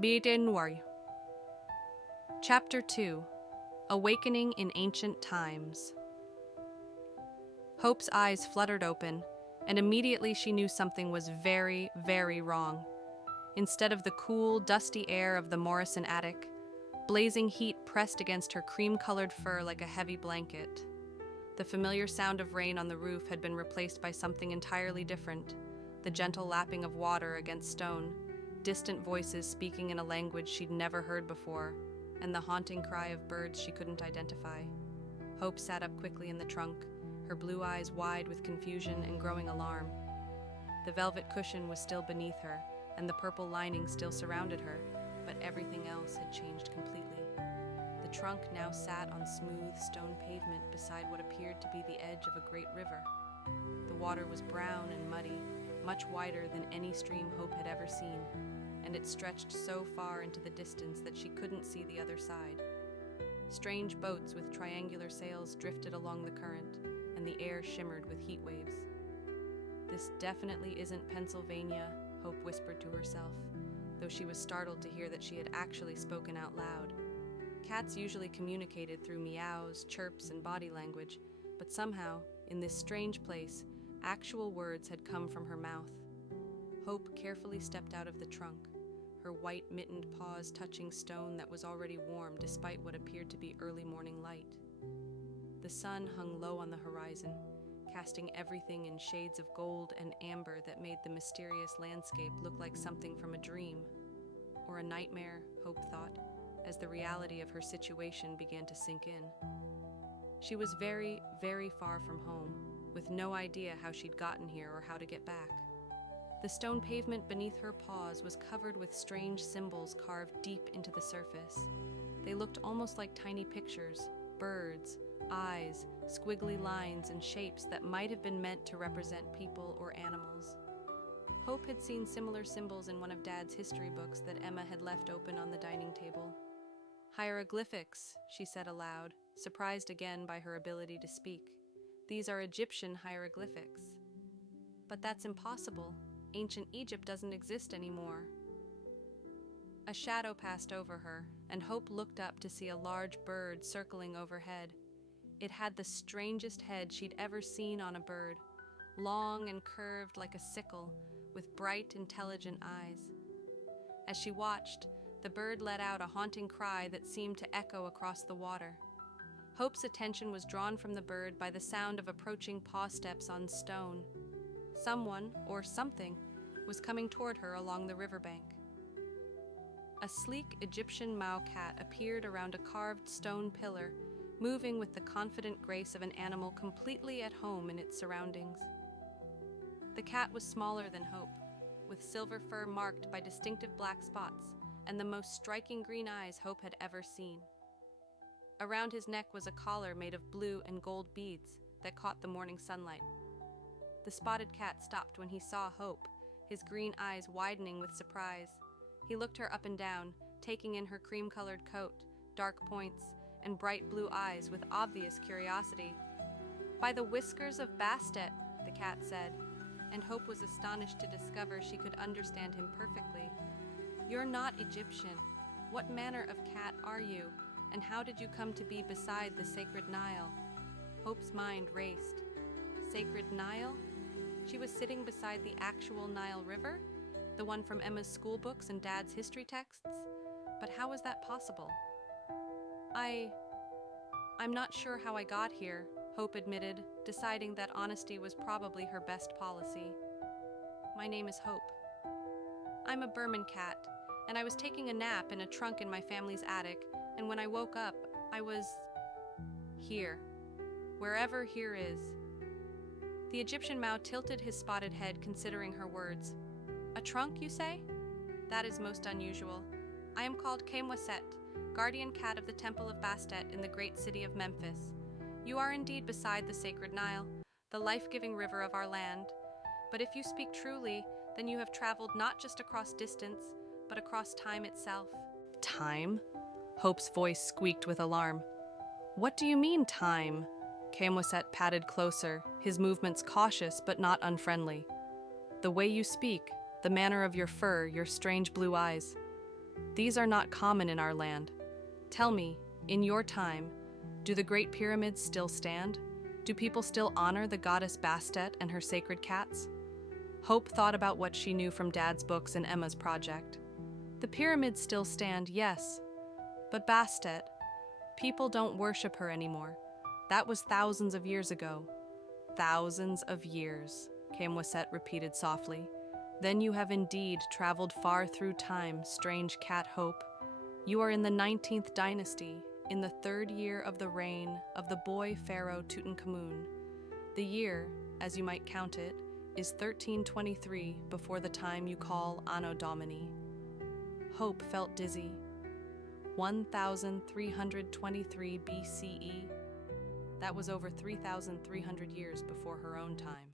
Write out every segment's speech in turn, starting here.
Bidenwari. Chapter 2. Awakening in Ancient Times. Hope's eyes fluttered open, and immediately she knew something was very, very wrong. Instead of the cool, dusty air of the Morrison attic, blazing heat pressed against her cream-colored fur like a heavy blanket. The familiar sound of rain on the roof had been replaced by something entirely different, the gentle lapping of water against stone, distant voices speaking in a language she'd never heard before, and the haunting cry of birds she couldn't identify. Hope sat up quickly in the trunk, her blue eyes wide with confusion and growing alarm. The velvet cushion was still beneath her, and the purple lining still surrounded her, but everything else had changed completely. The trunk now sat on smooth stone pavement beside what appeared to be the edge of a great river. The water was brown and muddy, much wider than any stream Hope had ever seen, and it stretched so far into the distance that she couldn't see the other side. Strange boats with triangular sails drifted along the current, and the air shimmered with heat waves. "This definitely isn't Pennsylvania," Hope whispered to herself, though she was startled to hear that she had actually spoken out loud. Cats usually communicated through meows, chirps, and body language, but somehow, in this strange place, actual words had come from her mouth. Hope carefully stepped out of the trunk, her white mittened paws touching stone that was already warm despite what appeared to be early morning light. The sun hung low on the horizon, casting everything in shades of gold and amber that made the mysterious landscape look like something from a dream, or a nightmare, Hope thought, as the reality of her situation began to sink in. She was very, very far from home, with no idea how she'd gotten here or how to get back. The stone pavement beneath her paws was covered with strange symbols carved deep into the surface. They looked almost like tiny pictures, birds, eyes, squiggly lines, and shapes that might have been meant to represent people or animals. Hope had seen similar symbols in one of Dad's history books that Emma had left open on the dining table. "Hieroglyphics," she said aloud, surprised again by her ability to speak. "These are Egyptian hieroglyphics." "But that's impossible. Ancient Egypt doesn't exist anymore." A shadow passed over her, and Hope looked up to see a large bird circling overhead. It had the strangest head she'd ever seen on a bird, long and curved like a sickle, with bright, intelligent eyes. As she watched, the bird let out a haunting cry that seemed to echo across the water. Hope's attention was drawn from the bird by the sound of approaching paw steps on stone. Someone, or something, was coming toward her along the riverbank. A sleek Egyptian Mao cat appeared around a carved stone pillar, moving with the confident grace of an animal completely at home in its surroundings. The cat was smaller than Hope, with silver fur marked by distinctive black spots, and the most striking green eyes Hope had ever seen. Around his neck was a collar made of blue and gold beads that caught the morning sunlight. The spotted cat stopped when he saw Hope, his green eyes widening with surprise. He looked her up and down, taking in her cream-colored coat, dark points, and bright blue eyes with obvious curiosity. "By the whiskers of Bastet," the cat said, and Hope was astonished to discover she could understand him perfectly. "You're not Egyptian. What manner of cat are you, and how did you come to be beside the sacred Nile?" Hope's mind raced. Sacred Nile? She was sitting beside the actual Nile River, the one from Emma's school books and Dad's history texts? But how was that possible? I'm not sure how I got here," Hope admitted, deciding that honesty was probably her best policy. "My name is Hope. I'm a Burman cat, and I was taking a nap in a trunk in my family's attic, and when I woke up, I was here. Wherever here is." The Egyptian Mao tilted his spotted head, considering her words. "A trunk, you say? That is most unusual. I am called Kamwaset, guardian cat of the Temple of Bastet in the great city of Memphis. You are indeed beside the sacred Nile, the life-giving river of our land. But if you speak truly, then you have traveled not just across distance, but across time itself." "Time?" Hope's voice squeaked with alarm. "What do you mean, time?" Kamwaset patted closer, his movements cautious but not unfriendly. "The way you speak, the manner of your fur, your strange blue eyes. These are not common in our land. Tell me, in your time, do the Great Pyramids still stand? Do people still honor the goddess Bastet and her sacred cats? Hope thought about what she knew from Dad's books and Emma's project. The pyramids still stand, yes. But Bastet, people don't worship her anymore. That was thousands of years ago. Thousands of years, Camwasset repeated softly. Then you have indeed traveled far through time, strange cat Hope. You are in the 19th dynasty, in the 3rd year of the reign of the boy pharaoh Tutankhamun. The year, as you might count it, is 1323 before the time you call Anno Domini. Hope felt dizzy. 1323 BCE. That was over 3,300 years before her own time.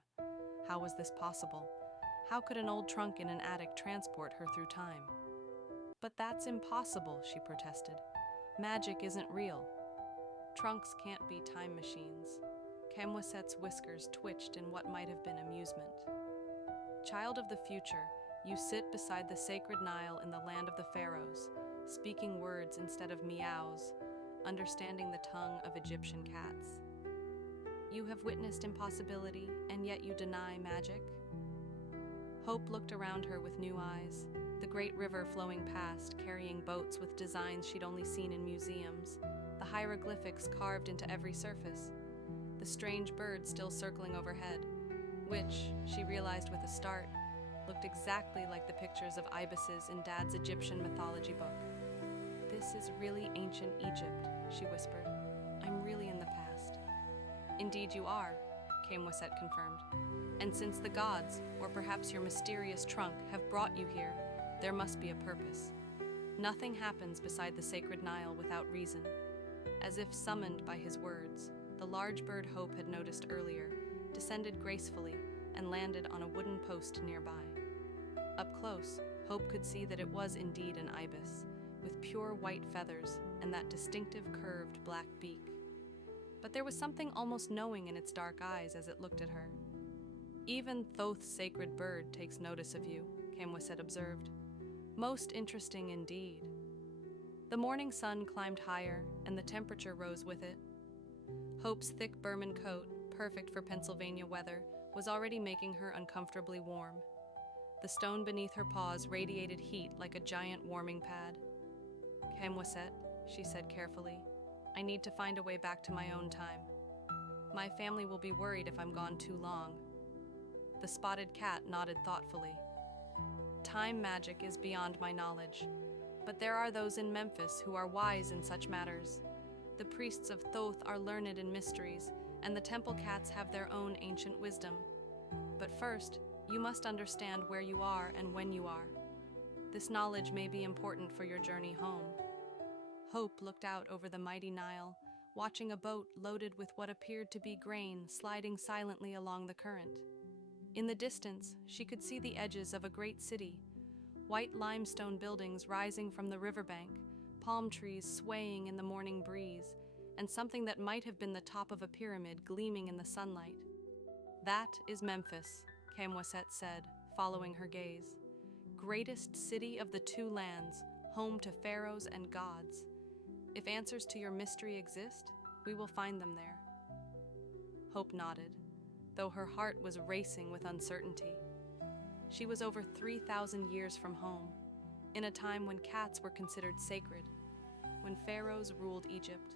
How was this possible? How could an old trunk in an attic transport her through time? But that's impossible, she protested. Magic isn't real. Trunks can't be time machines. Camwasset's whiskers twitched in what might have been amusement. Child of the future, you sit beside the sacred Nile in the land of the pharaohs, speaking words instead of meows, understanding the tongue of Egyptian cats. You have witnessed impossibility, and yet you deny magic? Hope looked around her with new eyes, the great river flowing past, carrying boats with designs she'd only seen in museums, the hieroglyphics carved into every surface, the strange bird still circling overhead, which, she realized with a start, looked exactly like the pictures of ibises in Dad's Egyptian mythology book. This is really ancient Egypt, she whispered. I'm really in the past. Indeed you are, Camwasset confirmed. And since the gods, or perhaps your mysterious trunk, have brought you here, there must be a purpose. Nothing happens beside the sacred Nile without reason. As if summoned by his words, the large bird Hope had noticed earlier descended gracefully and landed on a wooden post nearby. Up close, Hope could see that it was indeed an ibis, with pure white feathers and that distinctive curved black beak. But there was something almost knowing in its dark eyes as it looked at her. Even Thoth's sacred bird takes notice of you, Camwasset observed. Most interesting indeed. The morning sun climbed higher, and the temperature rose with it. Hope's thick Burman coat, perfect for Pennsylvania weather, was already making her uncomfortably warm. The stone beneath her paws radiated heat like a giant warming pad. Camwasset, she said carefully, I need to find a way back to my own time. My family will be worried if I'm gone too long. The spotted cat nodded thoughtfully. Time magic is beyond my knowledge, but there are those in Memphis who are wise in such matters. The priests of Thoth are learned in mysteries, and the temple cats have their own ancient wisdom. But first, you must understand where you are and when you are. This knowledge may be important for your journey home. Hope looked out over the mighty Nile, watching a boat loaded with what appeared to be grain sliding silently along the current. In the distance, she could see the edges of a great city, white limestone buildings rising from the riverbank, palm trees swaying in the morning breeze, and something that might have been the top of a pyramid gleaming in the sunlight. That is Memphis, Camwasset said, following her gaze. Greatest city of the two lands, home to pharaohs and gods. If answers to your mystery exist, we will find them there. Hope nodded, though her heart was racing with uncertainty. She was over 3,000 years from home, in a time when cats were considered sacred, when pharaohs ruled Egypt,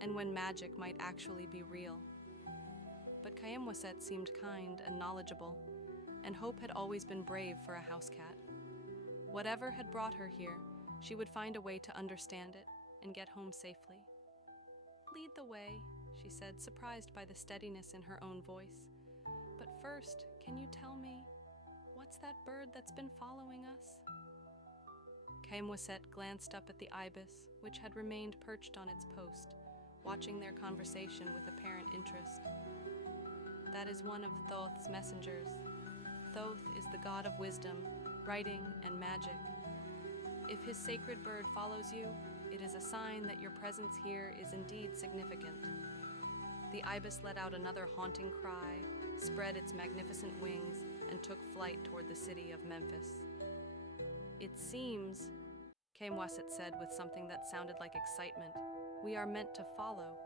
and when magic might actually be real. But Camwasset seemed kind and knowledgeable, and Hope had always been brave for a house cat. Whatever had brought her here, she would find a way to understand it and get home safely. Lead the way, she said, surprised by the steadiness in her own voice. But first, can you tell me, what's that bird that's been following us? Camwasset glanced up at the ibis, which had remained perched on its post, watching their conversation with apparent interest. That is one of Thoth's messengers. Thoth is the god of wisdom, writing, and magic. If his sacred bird follows you, it is a sign that your presence here is indeed significant. The ibis let out another haunting cry, spread its magnificent wings, and took flight toward the city of Memphis. It seems, came Wasset said with something that sounded like excitement. "We are meant to follow."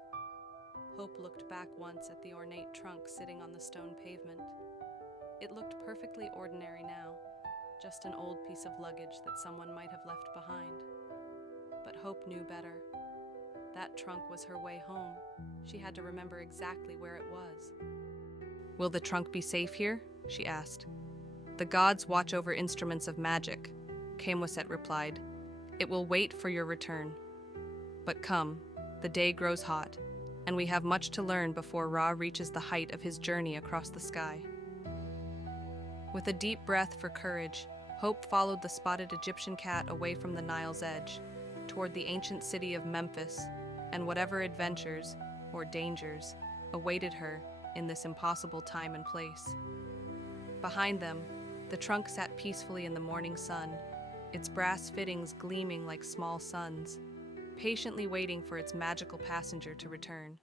Hope looked back once at the ornate trunk sitting on the stone pavement. It looked perfectly ordinary now, just an old piece of luggage that someone might have left behind. But Hope knew better. That trunk was her way home. She had to remember exactly where it was. "Will the trunk be safe here?" she asked. "The gods watch over instruments of magic," Camwaset replied. "It will wait for your return. But come, the day grows hot, and we have much to learn before Ra reaches the height of his journey across the sky." With a deep breath for courage, Hope followed the spotted Egyptian cat away from the Nile's edge, toward the ancient city of Memphis, and whatever adventures, or dangers, awaited her in this impossible time and place. Behind them, the trunk sat peacefully in the morning sun, its brass fittings gleaming like small suns, patiently waiting for its magical passenger to return.